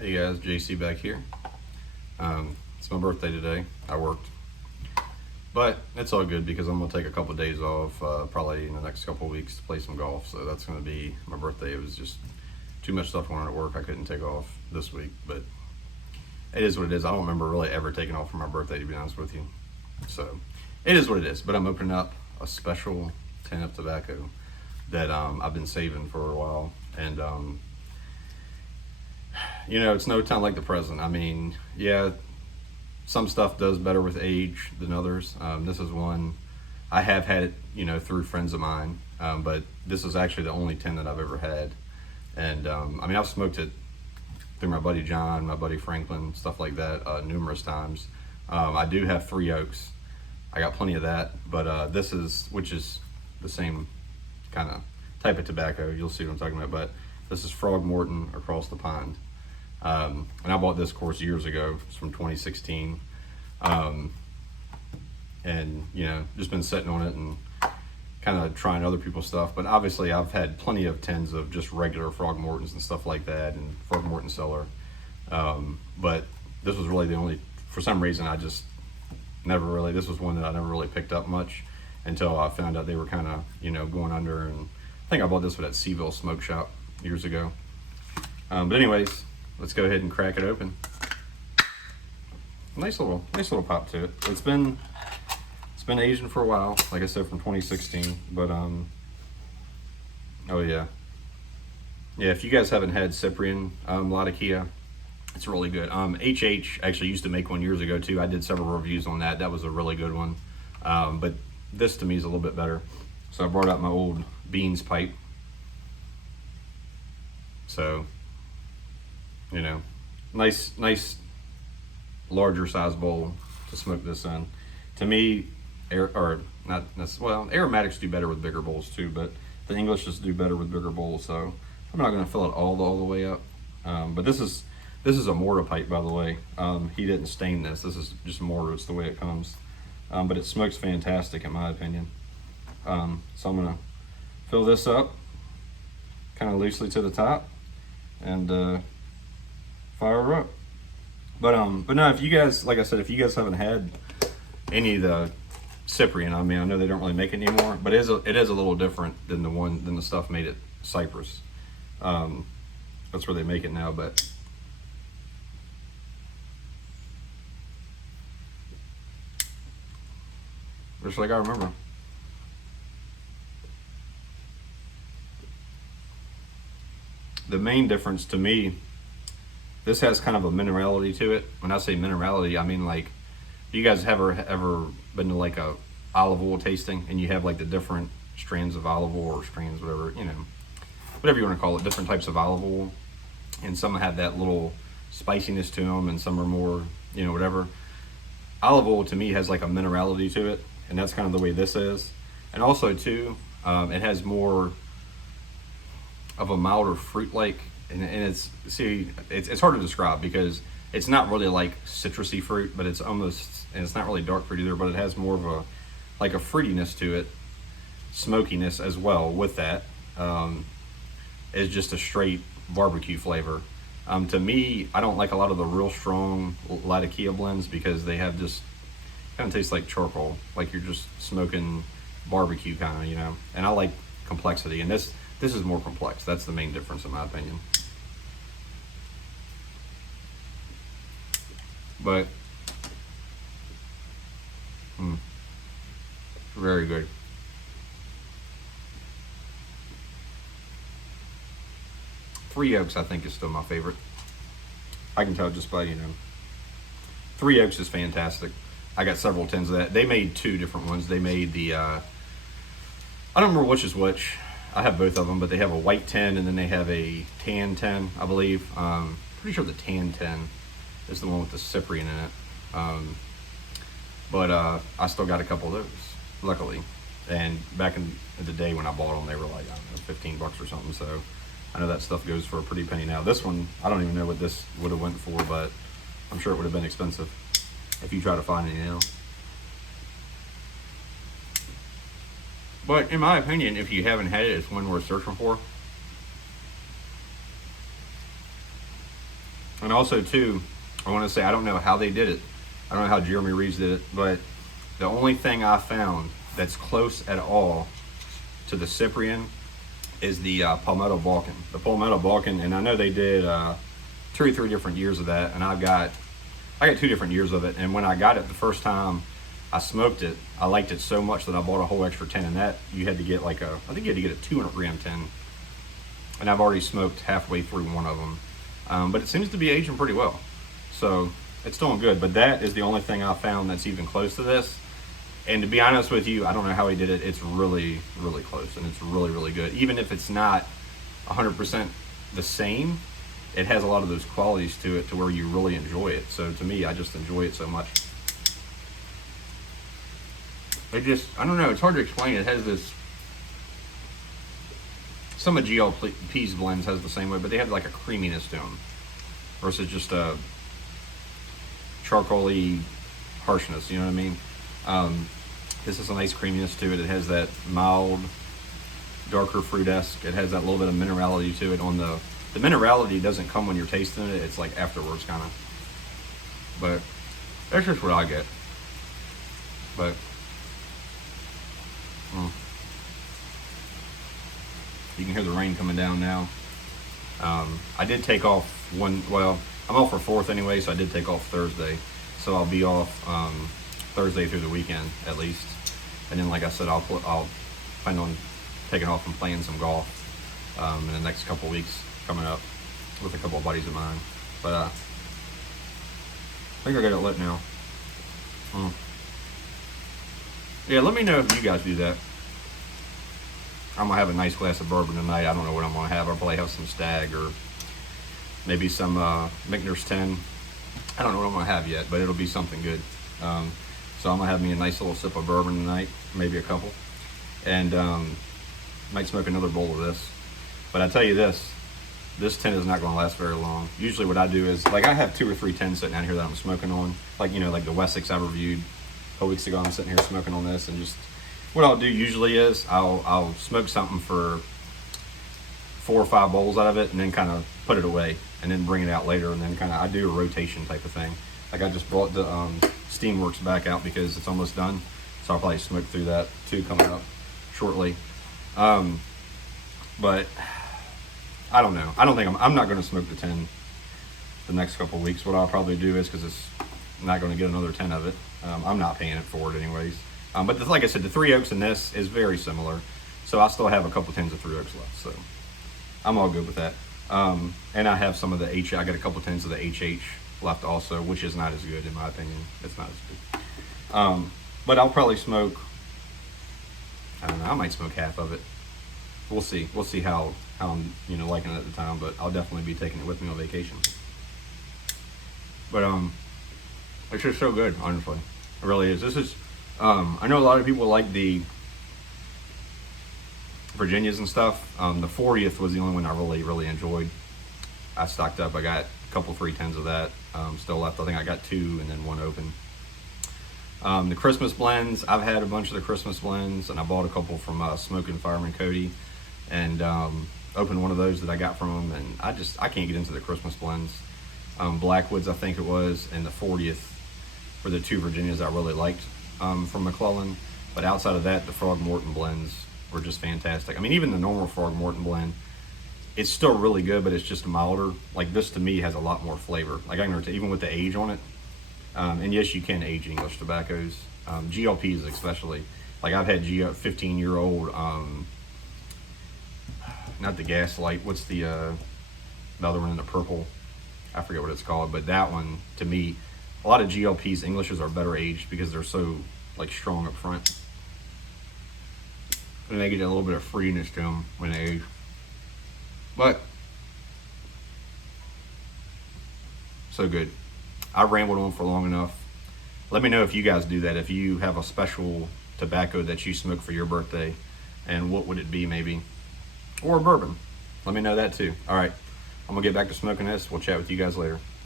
Hey guys, JC back here. It's my birthday today. I worked, but it's all good because I'm gonna take a couple of days off, probably in the next couple of weeks to play some golf. So that's gonna be my birthday. It was just too much stuff going on at work. I couldn't take off this week, but it is what it is. I don't remember really ever taking off for my birthday, to be honest with you. So it is what it is. But I'm opening up a special tin of tobacco that I've been saving for a while, and it's no time like the present. I mean, yeah, some stuff does better with age than others. This is one I have had it, through friends of mine, but this is actually the only tin that I've ever had. And I've smoked it through my buddy John, my buddy Franklin, stuff like that, numerous times. I do have 3 Oaks. I got plenty of that, but which is the same kind of type of tobacco. You'll see what I'm talking about. But this is Frogmorton Across the Pond. And I bought this course years ago. It's from 2016. And, just been sitting on it and kind of trying other people's stuff. But obviously I've had plenty of tins of just regular Frogmortons and stuff like that, and Frogmorton Cellar. But this was really the only, for some reason, this was one that I never really picked up much until I found out they were kind of, going under. And I think I bought this one at Seaville Smoke Shop years ago. But anyways, let's go ahead and crack it open. Nice little pop to it. It's been Asian for a while, like I said, from 2016. But oh yeah, if you guys haven't had Cyprian Latakia, it's really good. HH actually used to make one years ago too. I did several reviews on that. That was a really good one. But this to me is a little bit better. So I brought out my old Beans pipe. So, nice larger size bowl to smoke this in. To me, aromatics do better with bigger bowls too, but the Englishes do better with bigger bowls. So I'm not going to fill it all the way up. But this is a mortar pipe, by the way. He didn't stain this. This is just mortar. It's the way it comes. But it smokes fantastic in my opinion. So I'm going to fill this up kind of loosely to the top and fire her up. But no, if you guys, like I said, if you guys haven't had any of the Cyprian, I know they don't really make it anymore, but it is a little different than the stuff made at Cypress. That's where they make it now, but just like I remember. The main difference to me, this has kind of a minerality to it. When I say minerality, I mean like, you guys ever been to like a olive oil tasting and you have like the different strands of olive oil or strands, whatever you want to call it, different types of olive oil, and some have that little spiciness to them and some are more, whatever. Olive oil to me has like a minerality to it, and that's kind of the way this is. And also too, it has more of a milder fruit-like, and it's hard to describe because it's not really like citrusy fruit, but it's almost, and it's not really dark fruit either, but it has more of a fruitiness to it, smokiness as well with that. It's just a straight barbecue flavor. To me, I don't like a lot of the real strong Latakia blends because they have just kind of taste like charcoal, like you're just smoking barbecue kind of, and I like complexity, and this is more complex. That's the main difference in my opinion. But very good. Three Oaks I think is still my favorite. I can tell just by 3 Oaks is fantastic. I got several tins of that. They made 2 different ones. They made the I don't remember which is which. I have both of them, but they have a white tin and then they have a tan tin, I believe. Pretty sure the tan tin is the one with the Cyprian in it. But I still got a couple of those, luckily. And back in the day when I bought them, they were like, I don't know, $15 or something. So I know that stuff goes for a pretty penny now. This one, I don't even know what this would have went for, but I'm sure it would have been expensive if you try to find anything else. But in my opinion, if you haven't had it, it's one worth searching for. And also too, I want to say I don't know how they did it. I don't know how Jeremy Reeves did it, but the only thing I found that's close at all to the Cyprian is the Palmetto Balkan. The Palmetto Balkan, and I know they did 2 or 3 different years of that, and I got 2 different years of it. And when I got it the first time I smoked it, I liked it so much that I bought a whole extra 10. And that you had to get I think you had to get a 200 gram 10. And I've already smoked halfway through one of them, but it seems to be aging pretty well, so it's doing good. But that is the only thing I found that's even close to this. And to be honest with you, I don't know how he did it. It's really, really close, and it's really, really good. Even if it's not 100% the same, it has a lot of those qualities to it to where you really enjoy it. So to me, I just enjoy it so much. It just, I don't know, it's hard to explain. It has this, some of GLP's blends has the same way, but they have like a creaminess to them versus just a charcoaly harshness, you know what I mean? This has a nice creaminess to it. It has that mild, darker fruit-esque. It has that little bit of minerality to it. On the minerality doesn't come when you're tasting it. It's like afterwards, kind of. But that's just what I get. But you can hear the rain coming down now. I did take off well, I'm off for 4th anyway, so I did take off Thursday. So I'll be off Thursday through the weekend at least. And then, like I said, I'll plan on taking off and playing some golf in the next couple weeks coming up with a couple of buddies of mine. But I think I got it lit now. Yeah, let me know if you guys do that. I'm gonna have a nice glass of bourbon tonight. I don't know what I'm gonna have. I'll probably have some Stag or maybe some Michner's 10. I don't know what I'm gonna have yet, but it'll be something good. So I'm gonna have me a nice little sip of bourbon tonight, maybe a couple, and might smoke another bowl of this. But I tell you this 10 is not gonna last very long. Usually what I do is, like, I have 2 or 3 10s sitting out here that I'm smoking on, like, you know, like the Wessex I reviewed a couple weeks ago. I'm sitting here smoking on this, and just what I'll do usually is I'll smoke something for 4 or 5 bowls out of it, and then kind of put it away, and then bring it out later, and then kind of I do a rotation type of thing. Like I just brought the Steamworks back out because it's almost done, so I'll probably smoke through that too coming up shortly. But I don't know. I don't think I'm not going to smoke the 10 the next couple of weeks. What I'll probably do is, because it's not going to get another 10 of it. I'm not paying it for it anyways. But like I said, the 3 Oaks in this is very similar, so I still have a couple 10s of 3 Oaks left, so I'm all good with that. And I have some of the I got a couple 10s of the HH left also, which is not as good in my opinion. It's not as good. But I'll probably smoke, I don't know, I might smoke half of it. We'll see. We'll see how I'm liking it at the time, but I'll definitely be taking it with me on vacation. But it's just so good, honestly. It really is. This is I know a lot of people like the Virginias and stuff. The 40th was the only one I really enjoyed. I stocked up. I got a couple 310s of that still left. I think I got 2 and then 1 open. The Christmas blends, I've had a bunch of the Christmas blends, and I bought a couple from Smoking Fireman Cody, and opened one of those that I got from him, and I can't get into the Christmas blends. Blackwoods, I think it was, and the 40th were the 2 Virginias I really liked from McClellan. But outside of that, the Frog-Morton blends were just fantastic. I mean, even the normal Frog-Morton blend, it's still really good, but it's just milder. Like, this to me has a lot more flavor. Like, I can even with the age on it. And yes, you can age English tobaccos, GLPs especially. Like, I've had 15-year-old, not the Gaslight, what's the other one in the purple? I forget what it's called, but that one, to me, a lot of GLPs Englishes are better aged because they're so, like, strong up front. And they get a little bit of fruitiness to them when they age. But, so good. I've rambled on for long enough. Let me know if you guys do that, if you have a special tobacco that you smoke for your birthday, and what would it be maybe? Or a bourbon. Let me know that too. All right, I'm gonna get back to smoking this. We'll chat with you guys later.